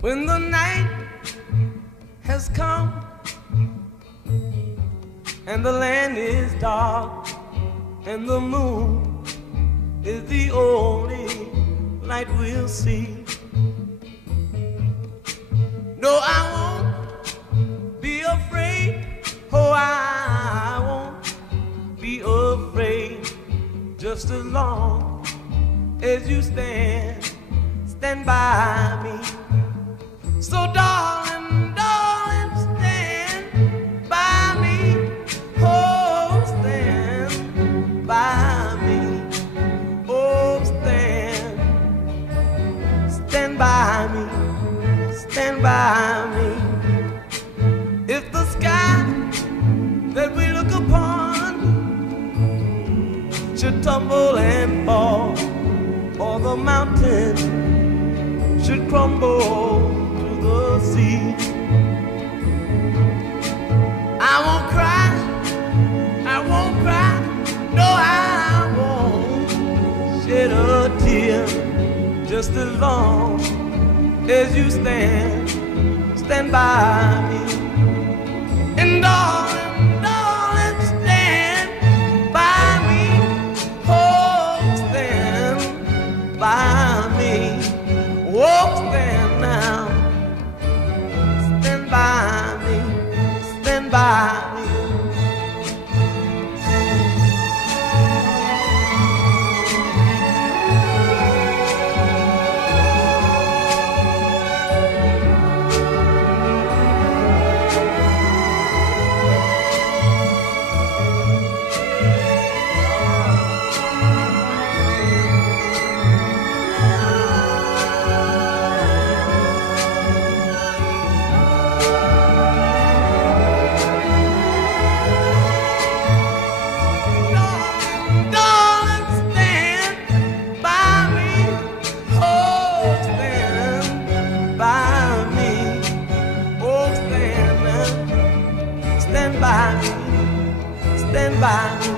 When the night has come and the land is dark and the moon is the only light we'll see. No, I won't be afraid. Oh, I won't be afraid. Just as long as you stand by me. So darling, darling, stand by me. Oh, stand by me. Oh, stand by me. Stand by me. If the sky that we look upon should tumble and fall, or the mountain should crumble to the sea, I won't cry, I won't cry, no, I won't shed a tear. Just as long as you stand by me. And darling, darling, stand by me. Oh, stand by me. Oh, stand now. Stand by me. Stand by me. Stand by me, stand by me.